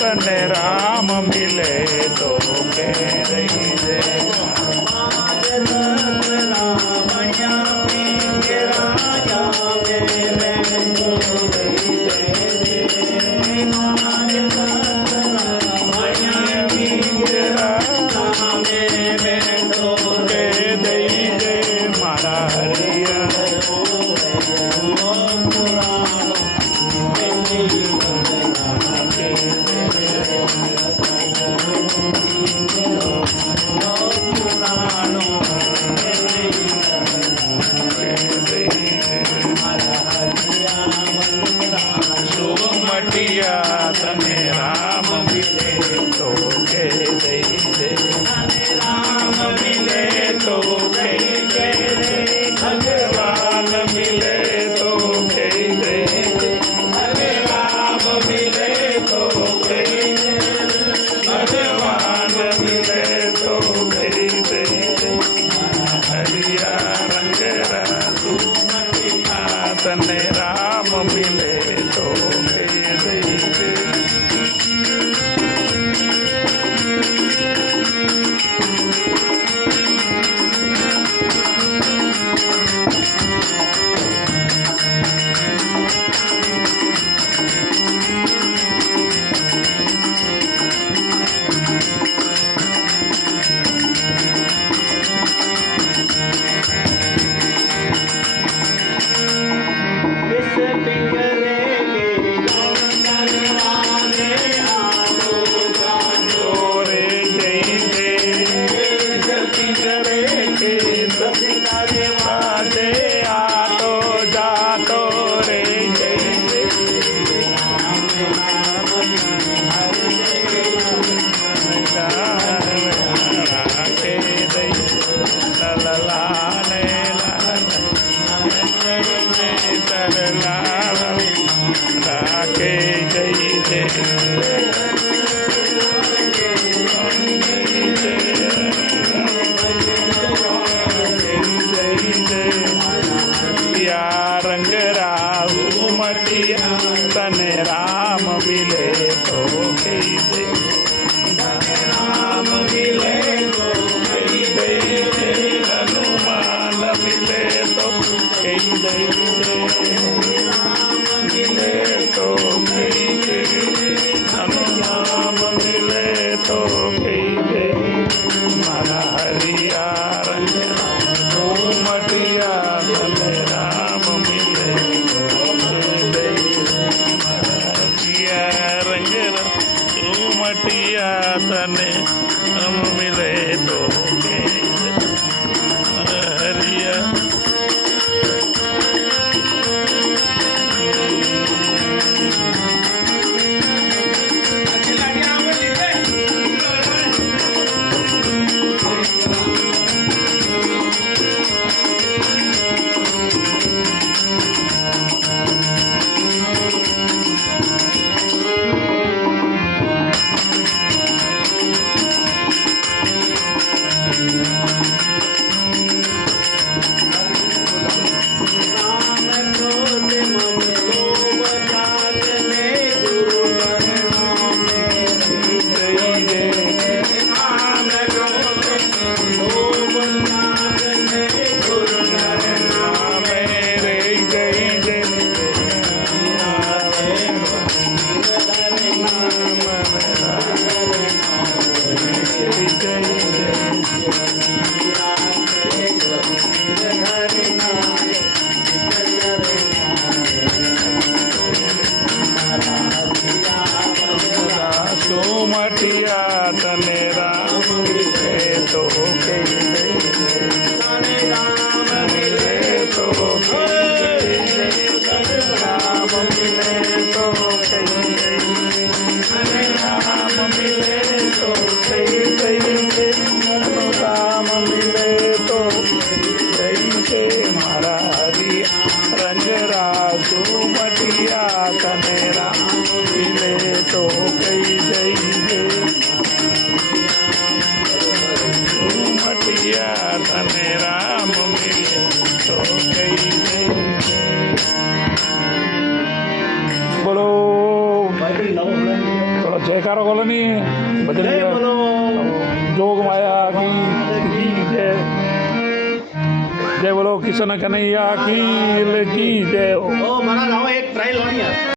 तने राम मिले तो मेरे सुमटिया तने राम मिले तो के दे राम मिले तो के भगवान मिले तो के दे राम मिले तो के भगवान मिले तो के दे हरिया रंग रासु तने राम मिले तो रंग राहु मटिया तने राम मिले तो राम मिले तो हनुमान मिले तो मिले तो हनुमान मिले तो मारा हरिया रंग मटिया तने राम मिले रंग मटिया तने हम मिले तो हरिया सुमटिया तने राम मिले तो राम मिले तो राम मिले तो राम मिले तो राम मिले तो मारा हरि रंग रासु मटिया तने राम मिले तो कई તો કઈ બોલો ભાઈ નવો હમણાં થોડો જયકારો બોલો ની બદલી જય બોલો જોગ માયા કી જય બોલો કિશન કનૈયા કી જય ઓ મારા લાવો એક ટ્રાય લો ને યાર